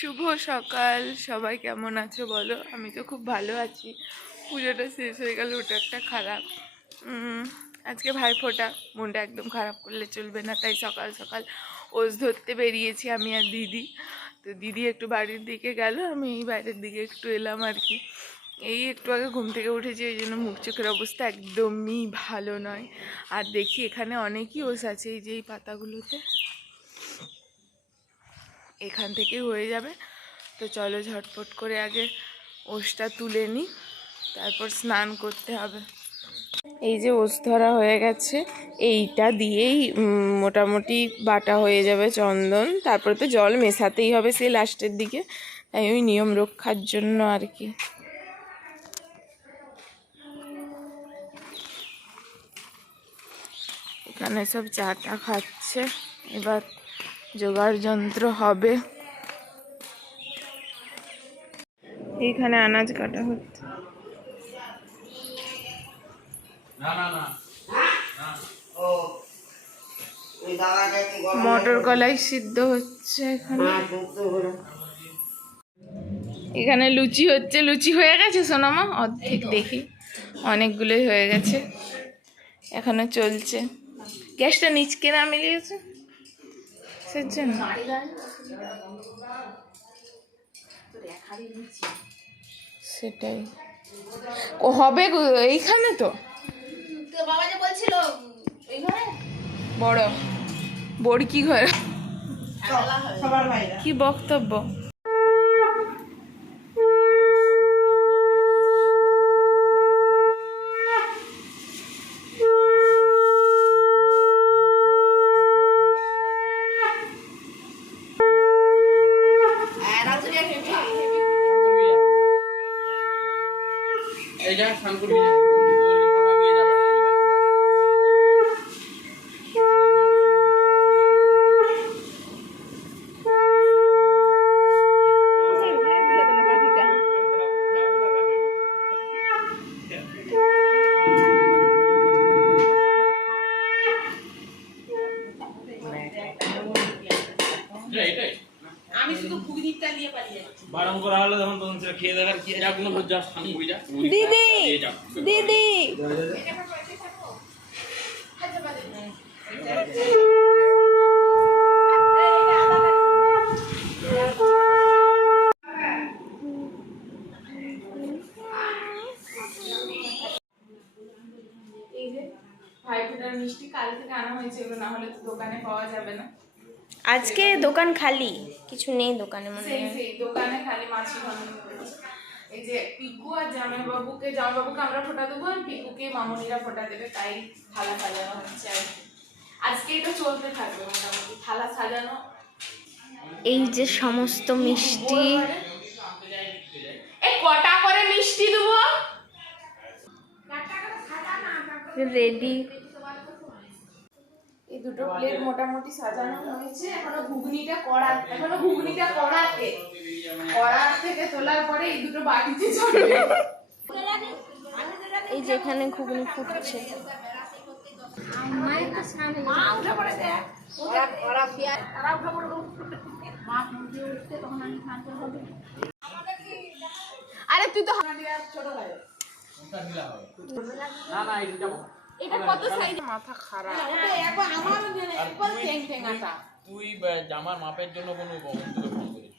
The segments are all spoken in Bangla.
শুভ সকাল। সবাই কেমন আছো বলো? আমি তো খুব ভালো আছি। পুজোটা শেষ হয়ে গেল, ওটা একটা খারাপ। আজকে ভাইফোঁটা। মনটা একদম খারাপ করলে চলবে না, তাই সকাল সকাল ওষ ধরতে বেরিয়েছি আমি আর দিদি। তো দিদি একটু বাড়ির দিকে গেল, আমি এই বাইরের দিকে একটু এলাম আর কি। এই একটু আগে ঘুম থেকে উঠেছি ওই জন্য মুখ চোখের অবস্থা একদমই ভালো নয়। আর দেখি এখানে অনেকই ওষ আছে, এই যে এই পাতাগুলোতে। এখান থেকে হয়ে যাবে। তো চলো ঝটপট করে আগে ওষটা তুলে নিই, তারপর স্নান করতে হবে। এই যে ওষ ধরা হয়ে গেছে, এইটা দিয়েই মোটামুটি বাটা হয়ে যাবে চন্দন। তারপরে তো জল মেশাতেই হবে সেই লাস্টের দিকে, তাই ওই নিয়ম রক্ষার জন্য আর কি। এখানে সব চাটা খাচ্ছে। এবার জোগাড় যন্ত্র হবে। এইখানে আনাজ কাটা হচ্ছে। মটর কলাই সিদ্ধ হচ্ছে এখানে। এখানে লুচি হচ্ছে। লুচি হয়ে গেছে সোনামা? অর্ধেক দেখি। অনেকগুলোই হয়ে গেছে। এখনও চলছে। গ্যাসটা নিচকে না মিলিয়েছে? সের জন্য সেটাই। ও হবে এইখানে তো? বাবা যে বলছিল এইখানে বড় কি ঘর কি বক্তব্য এই যা স্নান করবি যা। তোদেরকে ফোঁটা দিয়ে যাবে না। যা, এটাই। আমি শুধু ঘুগনিটা নিয়ে পালিয়ে যাচ্ছি বারণ করা হলো তখন তখন সেটা খেয়ে দেখার কি যা কোনো যা স্নান করবি যা দিদি দিয়ে যা। দিদি এই যে ভাইফোঁটার মিষ্টি কাল থেকে আনা হয়েছে এগুলো না হলে তো দোকানে পাওয়া যাবে না আজকে দোকান খালি। কিছু নেই দোকানে মনে হয়। দোকানে খালি মাছি এই যে পিকু আর জামাই বাবুকে জামাই বাবুকে আমরা ফোটা দেবো আর পিকুকে মামনিরা ফোটা দেবে তাই থালা সাজানো হচ্ছে আর। আজকে এটা চলতে থাকবে মোটামুটি থালা সাজানো। এই যে সমস্ত মিষ্টি। এই কটা করে মিষ্টি দেবো? রেডি দুটো প্লেট মোটামুটি সাজানো হয়েছে। এখনও ঘুগনিটা করা এখনও ঘুগনিটা করাতে। কড়ার থেকে তোলার পরে এই দুটো বাটিতে চলবে এই যে এখানে ঘুগনি ফুটছে। আরে তুই তো না না এটা যাব কত সাইজ মাথা খারাপ একবার আমার একবার ঠ্যাং ঠ্যাঙাটা তুই জামার মাপের জন্য কোনো বন্ধুকে ফোন করিস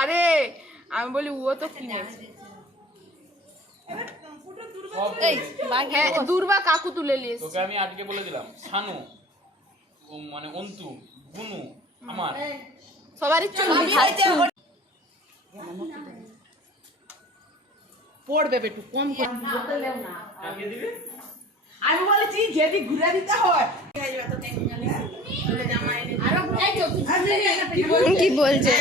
আরে আমি বলি ও তো কিনেছে এই হ্যাঁ দুর্বা কাকু তুলে তোকে আমি আজকে বলে দিলাম সানু মানে অন্তু গুনু আমার সবারই পড়বে একটু কম করে আমি বলেছি যদি ঘুরে দিতে হয়। কি বলছে।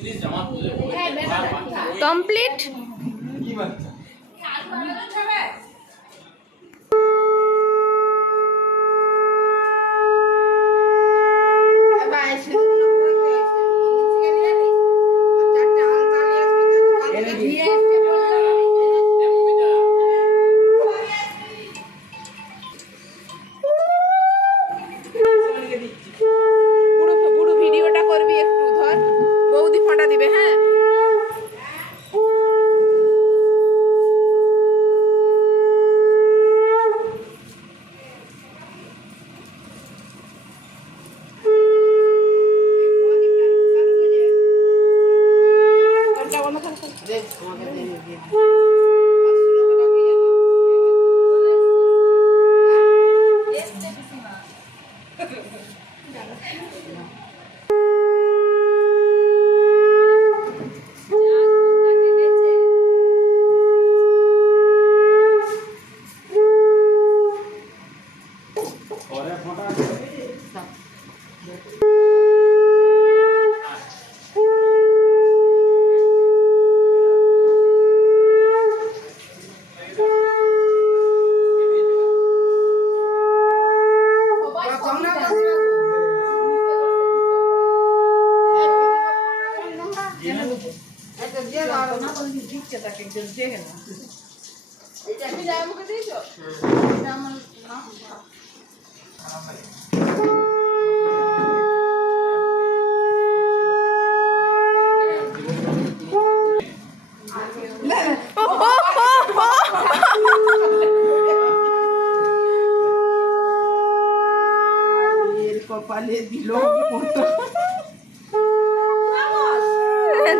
হ্যাঁ জামা তুলে কমপ্লিট? কপালে দিল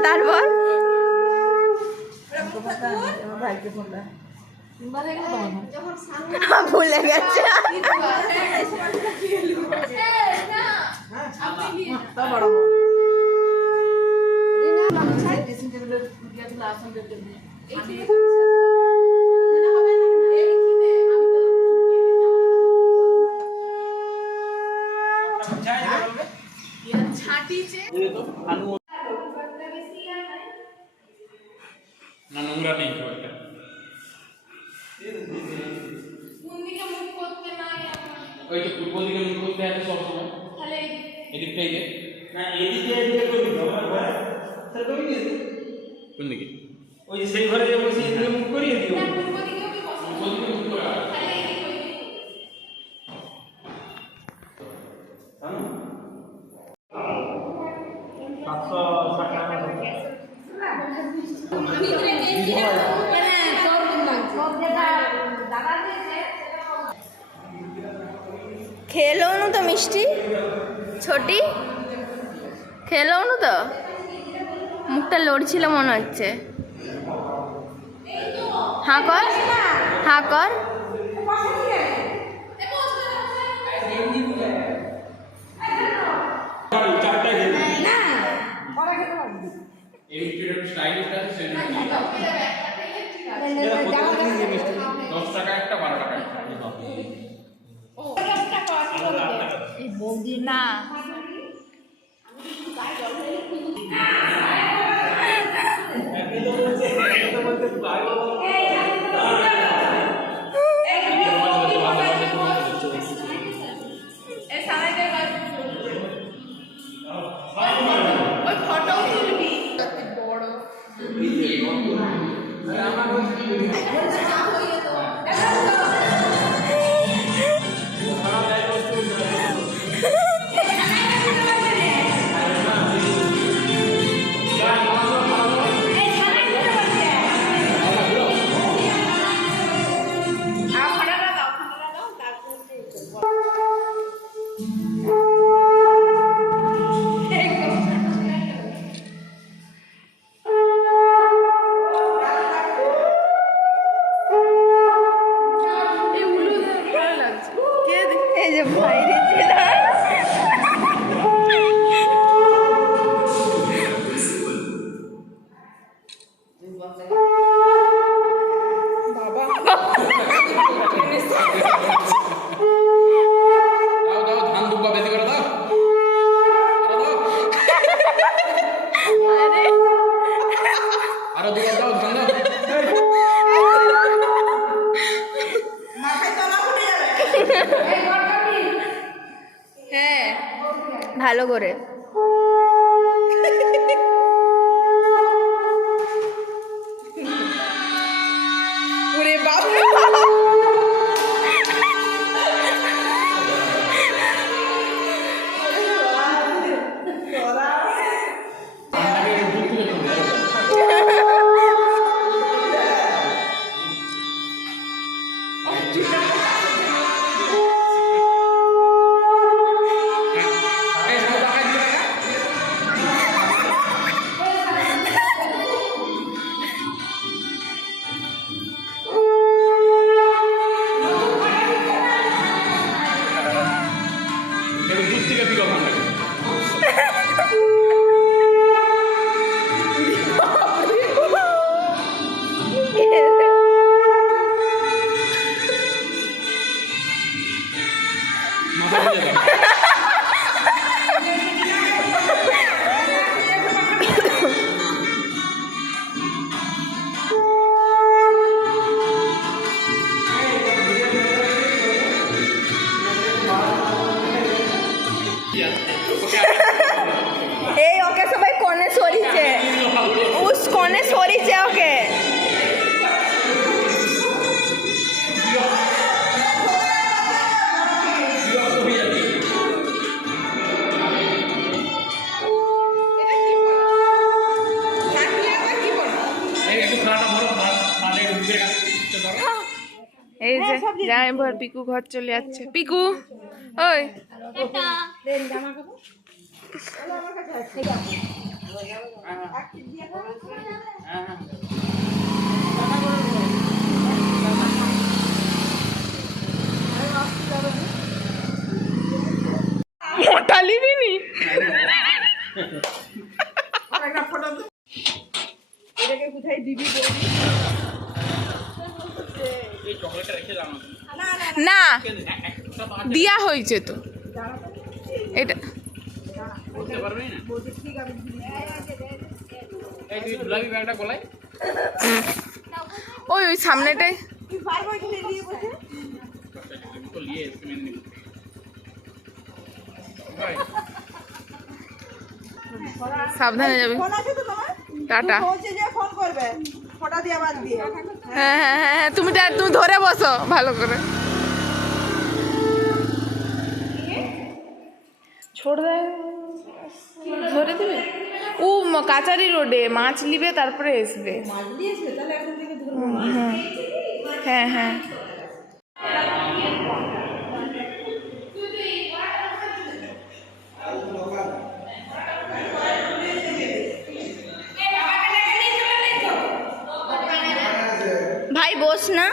তারপর ভুলে গেছে তা বড় না নোংরা নেই খুব একটা ওই তো পূর্ব দিকে মুখ করতে আছে সবসময় এদিক থেকে? না এদিকে এদিকে করে দিতে হবে তাহলে স্যার করে দিয়ে দিন। কোন দিকে? ওই যে সেই ঘরে যে বসে এদিকে মুখ করিয়ে দিও। পূর্ব দিকে মুখ করা। আয়। সাতশো ষাট টাকা খেলো না তো মিষ্টি ছোটি খেলো না তো লড়ছিল মনে হচ্ছে। হাঁ কর। হাঁ কর। চারটায় ঘর চলে যাচ্ছে। পিকু ওই। হ্যাঁ হ্যাঁ মোটা নিবি নি আর একটা ফটো দে। এটাকে কোথায় দিবি বলবি? এই চকলেটটা রেখে দাও না না তুমি। একটা বাদ দিয়া হয়েছে তো এটা ওই ওই সামনেটাই মেনে সাবধানে যাবে? টাটা। হ্যাঁ হ্যাঁ হ্যাঁ হ্যাঁ, তুমি তুমি ধরে বসো ভালো করে ছোট দেয় ধরে দেবে ও কাচারি রোডে মাছ নিবে তারপরে আসবে। হ্যাঁ হ্যাঁ ভাই বস না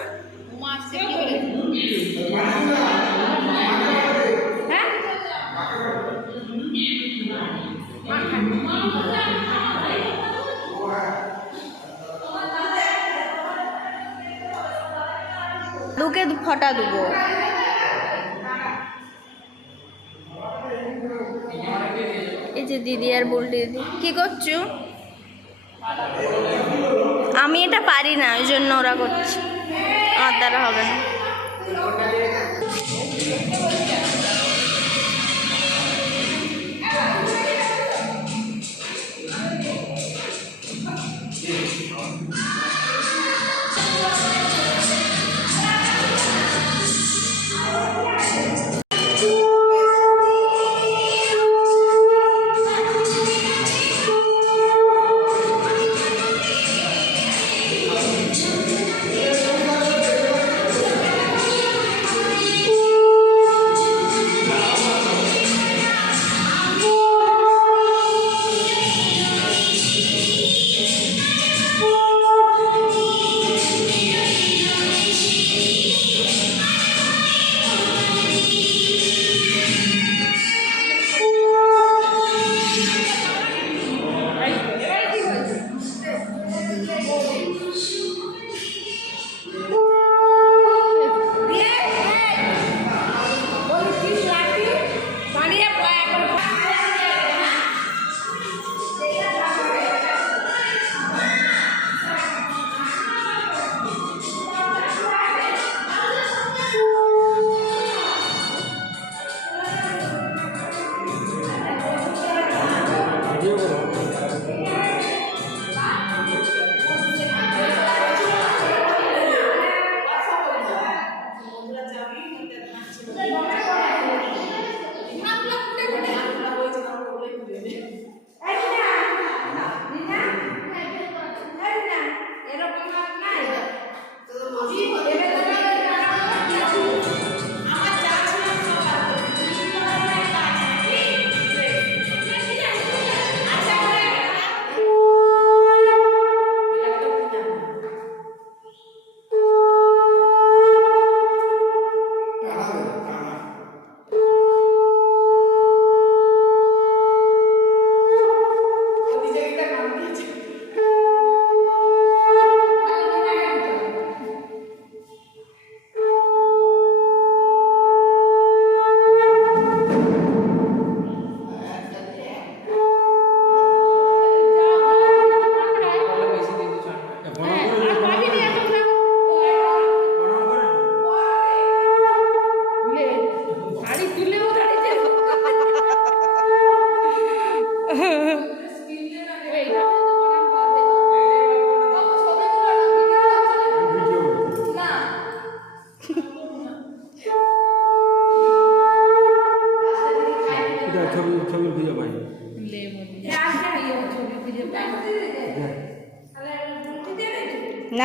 ফটা দেবো। এই যে দিদি আর বলটি। দিদি কী করছ? আমি এটা পারি না, ওই জন্য ওরা করছি। আমার দ্বারা হবে না।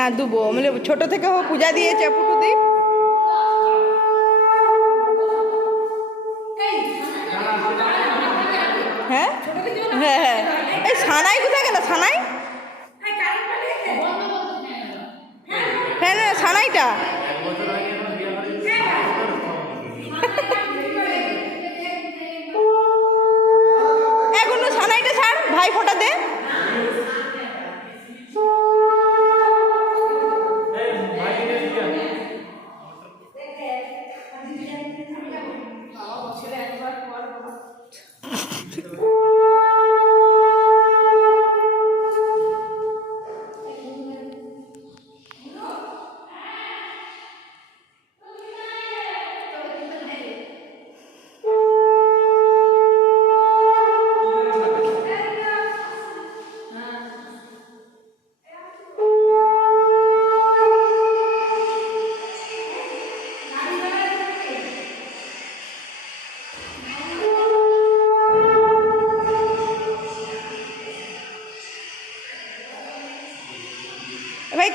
হ্যাঁ দুবো মানে ছোট থেকে ও পূজা দিয়েছে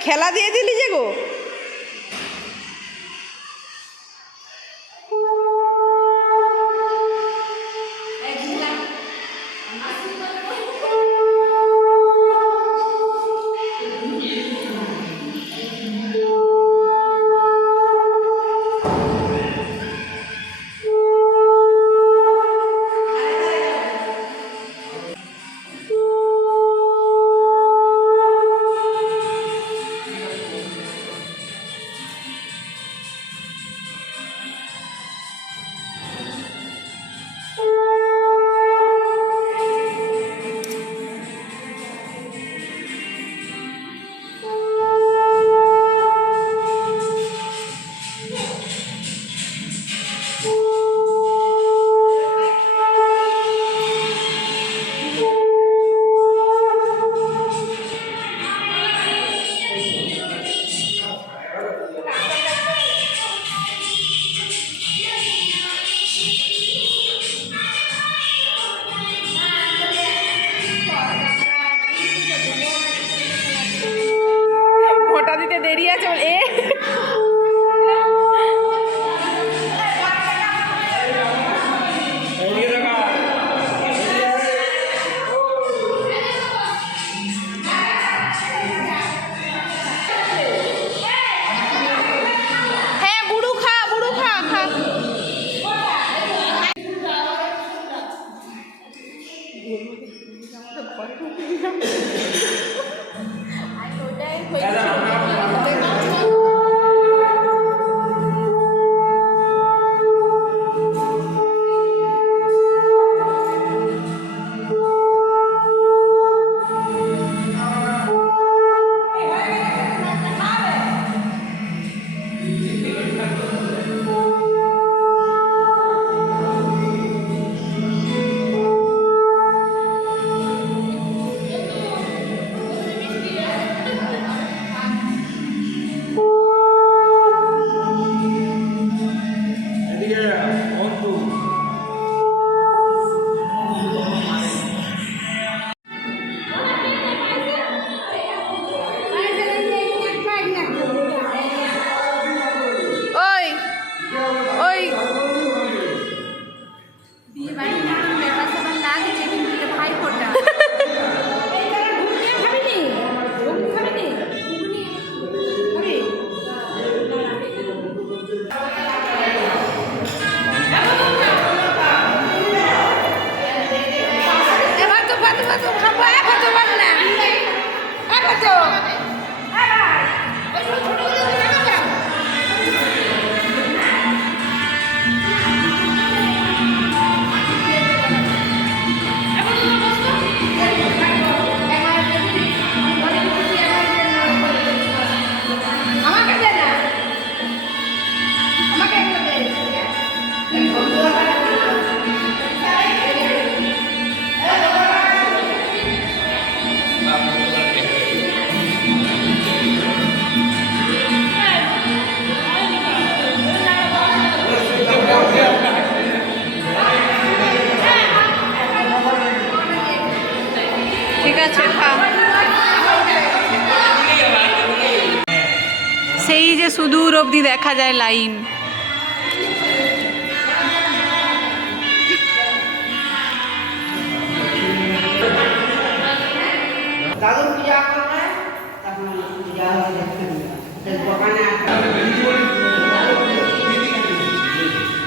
খেলা দিয়ে দিলি যে গো?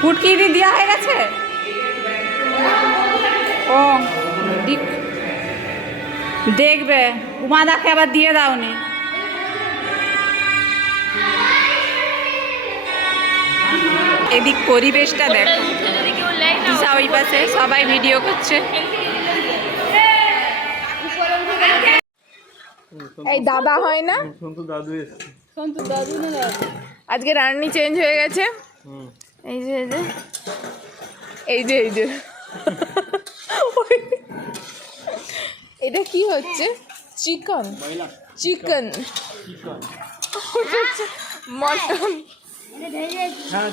ফুটকি দি দেওয়া হয়ে গেছে? ও, দিক। দেখবে, উমাদাকে আবার দিয়ে দাওনি। এদিক পরিবেশটা দেখো। দিশা ওই পাশে সবাই ভিডিও করছে। এই দাদা হয় না? সন্তু দাদু এসছে। আজকে রান্নি চেঞ্জ হয়ে গেছে। এই যে এই যে। এই যে এই যে। এটা কি হচ্ছে? Chicken chicken mutton. হ্যাঁ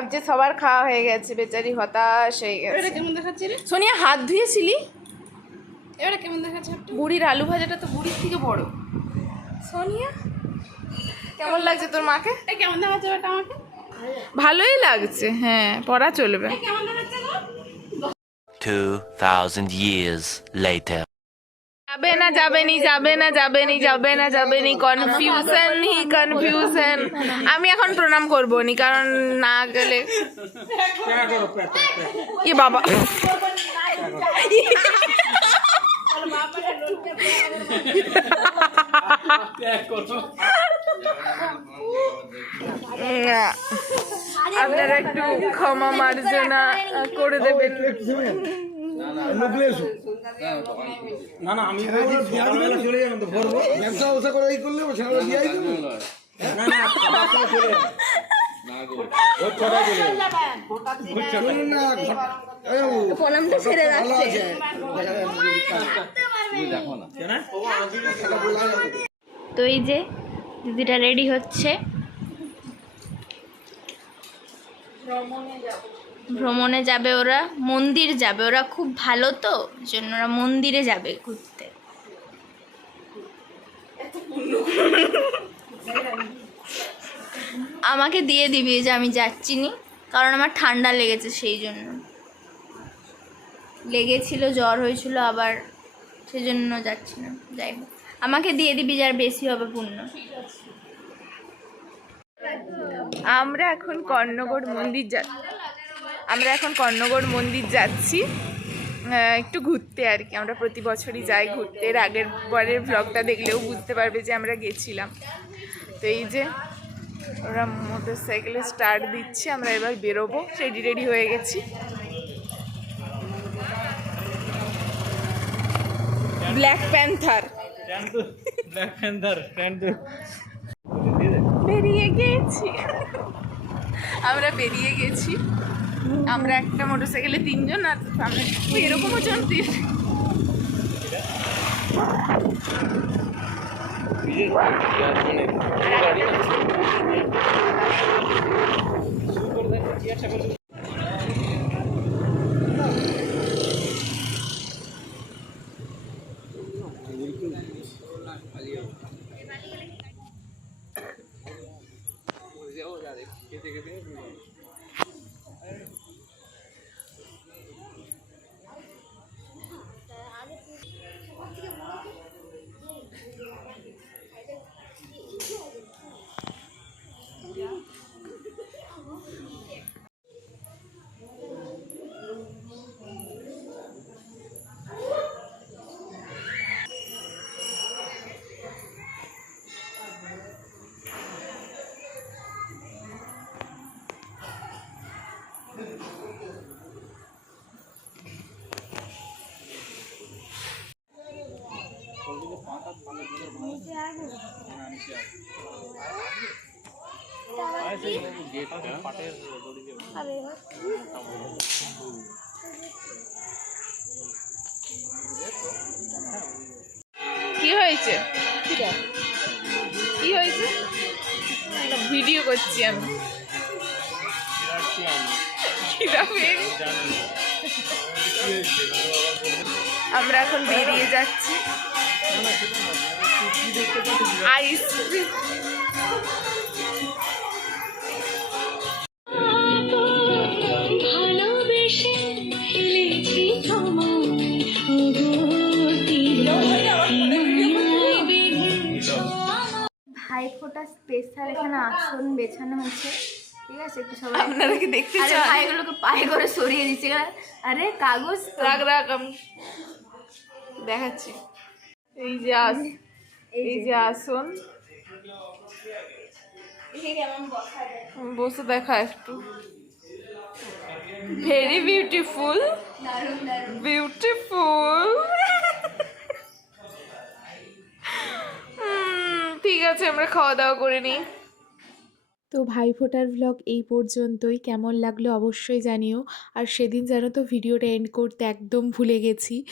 ভাবছে সবার খাওয়া হয়ে গেছে বেচারি হতাশ হয়ে গেছে। কেমন দেখাচ্ছে রে সোনিয়া হাত ধুয়েছিলি? এবারে কেমন দেখাচ্ছে বুড়ির আলু ভাজাটা তো বুড়ির থেকে বড়। সোনিয়া? কেমন লাগছে তোর মাকে? এই কেমন দেখাচ্ছে ওটা আমাকে? ভালোই লাগছে হ্যাঁ পড়া চলবে। কেমন দেখাচ্ছে গো? 2,000 years later. যাবে না যাবে নি যাবে না যাবে নি যাবে না যাবে নি কনফিউশন হি কনফিউশন আমি এখন প্রণাম করব নি কারণ না গেলে এ বাবা। আপনারা একটু ক্ষমা মার্জনা করে দেবেন। না না আমি সকালবেলা চলে যাবেন তো ভরবো ব্যবসা ব্যবসা করে করলে না না খাবার চলে রাখছে। তো এই যে দিদিটা রেডি হচ্ছে। ভ্রমণে যাবে। ওরা, মন্দির যাবে। ওরা খুব ভালো তো, জন্য ওরা মন্দিরে যাবে ঘুরতে। আমাকে দিয়ে দিবি যে আমি যাচ্ছি নি কারণ আমার ঠান্ডা লেগেছে সেই জন্য। লেগেছিল, জ্বর হয়েছিল, আবার সেই জন্য যাচ্ছি না যাই হোক, আমাকে দিয়ে দিবি যার বেশি হবে পূর্ণ। আমরা এখন কর্ণগড় মন্দির যা আমরা এখন কর্ণগড় মন্দির যাচ্ছি। একটু ঘুরতে আর কি। আমরা প্রতি বছরই যাই ঘুরতে। এর আগের পরের ব্লগটা দেখলেও বুঝতে পারবে যে আমরা গেছিলাম। তো এই যে ওরা মোটর সাইকেলে স্টার্ট দিচ্ছে আমরা এবার বেরোবো। রেডি রেডি হয়ে গেছি। ব্ল্যাক প্যান্থার ব্ল্যাক প্যান্থার বেরিয়ে গেছি। আমরা বেরিয়ে গেছি। আমরা একটা মোটরসাইকেলে তিনজন আর সামনে এরকম ওজন তিন। গাড়ি কি হয়েছে? কি হয়েছে? ভিডিও করছি আমি। আমরা এখন বেরিয়ে যাচ্ছি। আইসক্রিম। ভাইফোঁটা স্পেশাল এখানে আসন বেছানো হয়েছে ঠিক আছে একটু সবাই আপনারা কি দেখতে আরে চান ভাইগুলোকে পায়ে করে সরিয়ে দিচ্ছে। আরে কাগজ। রাখ রাখ দেখাচ্ছি। এই যে আস এই যে। আসন। বসে দেখা একটু। ভেরি বিউটিফুল বিউটিফুল ঠিক আছে, আমরা খাওয়া দাওয়া করে নিই। তো ভাইফোঁটার ভ্লগ এই পর্যন্তই। কেমন লাগল অবশ্যই জানিও। আর সেদিন যেন তো ভিডিওটা এন্ড করতে একদম ভুলে গেছি।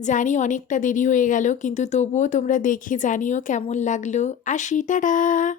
জানি অনেকটা দেরি হয়ে গেল, কিন্তু তবুও তোমরা দেখে জানিও কেমন লাগল। আসি, টাটা!